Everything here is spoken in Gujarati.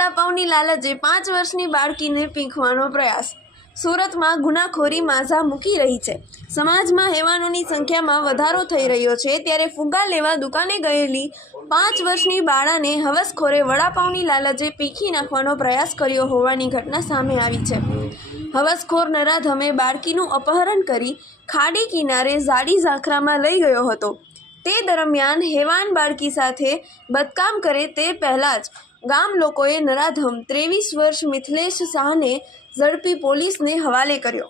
વડાપાઉંની લાલચે પાંચ વર્ષની બાળકીને પીંખવાનો પ્રયાસ. સુરતમાં ગુનાખોરી માઝા મૂકી રહી છે. સમાજમાં હેવાનોની સંખ્યામાં વધારો થઈ રહ્યો છે ત્યારે ફુગ્ગા લેવા દુકાને ગયેલી પાંચ વર્ષની બાળાને હવસખોરે વડાપાઉંની લાલચે પીખી નાખવાનો પ્રયાસ કર્યો હોવાની ઘટના સામે આવી છે. હવસખોર નરાધમે બાળકીનું અપહરણ કરી ખાડી કિનારે ઝાડી ઝાંખરામાં લઈ ગયો હતો. તે દરમિયાન હેવાન બાળકી સાથે બદકામ કરે તે પહેલાં જ ગામ લોકોએ નરાધમ ત્રેવીસ વર્ષ મિથિલેશ શાહને ઝડપી પોલીસને હવાલે કર્યો.